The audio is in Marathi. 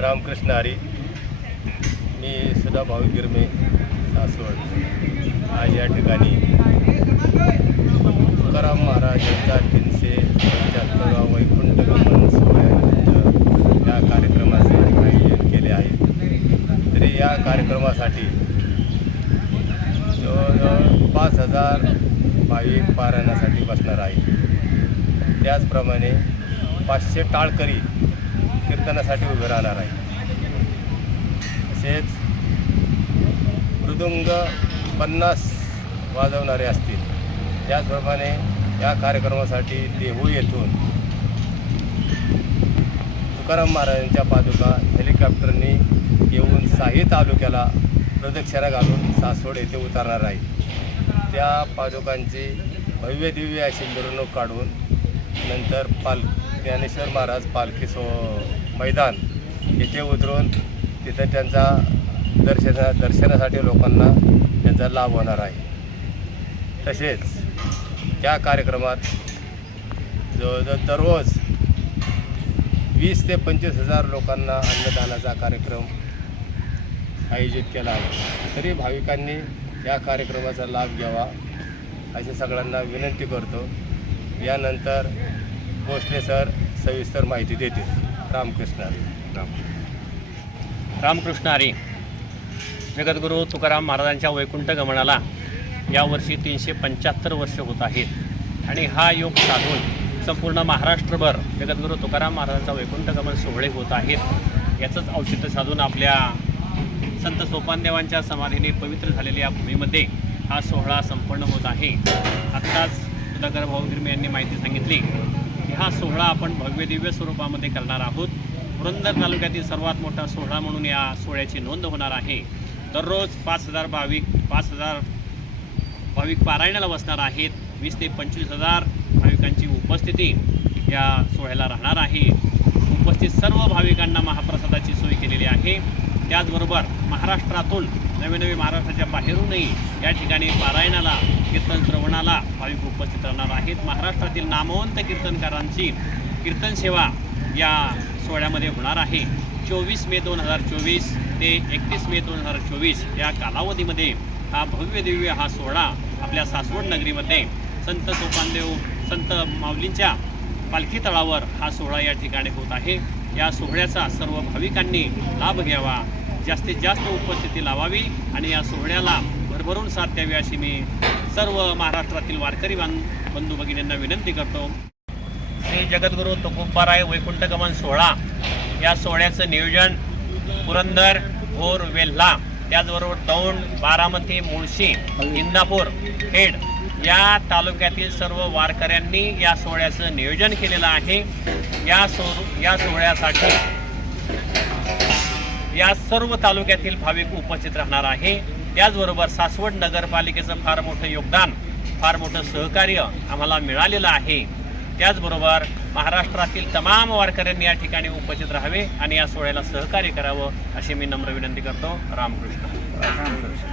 रामकृष्ण हरी. मी सुद्धा भाऊ गिरमे सासवड. आज या ठिकाणी तुकाराम महाराज यांचा तीनशे पंच्याहत्तर वैकुंठ गमन सोहळ्यानिमित्त या कार्यक्रमाचे आयोजन केले आहे. तरी या कार्यक्रमासाठी जवळजवळ पाच हजार भाविक पारायणासाठी बसणार आहे. त्याचप्रमाणे पाचशे टाळकरी कीर्तनासाठी उभे राहणार आहे. तसेच मृदुंग पन्नास वाजवणारे असतील. त्याचप्रमाणे या कार्यक्रमासाठी देहू येथून तुकाराम महाराजांच्या पादुका हेलिकॉप्टरनी येऊन साही तालुक्याला प्रदक्षिणा घालून सासवड येथे उतरणार आहे. त्या पादुकांची भव्य दिव्य अशी मिरवणूक काढून नंतर पाल ज्ञानेश्वर महाराज पालखी सो मैदान येथे उतरून तिथं त्यांचा दर्शना दर्शनासाठी लोकांना त्यांचा लाभ होणार आहे. तसेच त्या कार्यक्रमात जवळजवळ दररोज वीस ते पंचवीस हजार लोकांना अन्नदानाचा कार्यक्रम आयोजित केला आहे. तरी भाविकांनी या कार्यक्रमाचा लाभ घ्यावा अशी सगळ्यांना विनंती करतो. यानंतर भोसले सर सविस्तर माहिती देतील. रामकृष्ण हरी. रामकृष्ण हरी. जगद्गुरू तुकाराम महाराजांच्या वैकुंठ गमनाला यावर्षी तीनशे पंच्याहत्तर वर्ष होत आहेत. आणि हा योग साधून संपूर्ण महाराष्ट्रभर जगद्गुरू तुकाराम महाराजांचा वैकुंठ गमन सोहळे होत आहेत. याचंच औचित्य साधून आपल्या संत सोपानदेवांच्या समाधीने पवित्र झालेल्या या भूमीमध्ये हा सोहळा संपन्न होत आहे. आत्ताच सुधाकर भाऊ यांनी माहिती सांगितली. हा सोहळा आपण भव्यदिव्य स्वरूपामध्ये करणार आहोत. पुरंदर तालुक्यातील सर्वात मोठा सोहळा म्हणून या सोहळ्याची नोंद होणार आहे. दररोज पाच हजार भाविक पाच हजार भाविक पारायणाला बसणार आहेत. वीस ते पंचवीस हजार भाविकांची उपस्थिती या सोहळ्याला राहणार आहे. उपस्थित सर्व भाविकांना महाप्रसादाची सोय केलेली आहे. त्याचबरोबर महाराष्ट्रातून नवे नवे महाराष्ट्राच्या बाहेरूनही या ठिकाणी पारायणाला कीर्तन श्रवणाला भाविक उपस्थित राहणार आहेत. महाराष्ट्रातील नामवंत कीर्तनकारांची कीर्तन सेवा या सोहळ्यामध्ये होणार आहे. चोवीस मे दोन हजार चोवीस ते एकतीस मे दोन हजार चोवीस या कालावधीमध्ये हा भव्य दिव्य हा सोहळा आपल्या सासवड नगरीमध्ये संत सोपानदेव संत माऊलींच्या पालखी तळावर हा सोहळा या ठिकाणी होत आहे. या सोहळ्याचा सर्व भाविकांनी लाभ घ्यावा. जास्तीत जास्त उपस्थिती लावावी आणि या सोहळ्याला भरभरून साथ द्यावी अशी मी सर्व महाराष्ट्रातील वारकरी बंधू भगिनींना विनंती करतो. श्री जगद्गुरू तुकोबाराय वैकुंठगमन सोहळा. या सोहळ्याचं नियोजन पुरंदर भोर वेल्हा त्याचबरोबर दौंड बारामती मुळशी इंदापूर खेड या तालुक्यातील सर्व वारकऱ्यांनी या सोहळ्याचं नियोजन केलेलं आहे. या सो या सोहळ्यासाठी या सर्व तालुक्यातील भाविक उपस्थित राहणार आहे. त्याचबरोबर सासवड नगरपालिकेचं फार मोठं योगदान फार मोठं सहकार्य आम्हाला मिळालेलं आहे. त्याचबरोबर महाराष्ट्रातील तमाम वारकऱ्यांनी या ठिकाणी उपस्थित राहावे आणि या सोहळ्याला सहकार्य करावं अशी मी नम्र विनंती करतो. रामकृष्ण.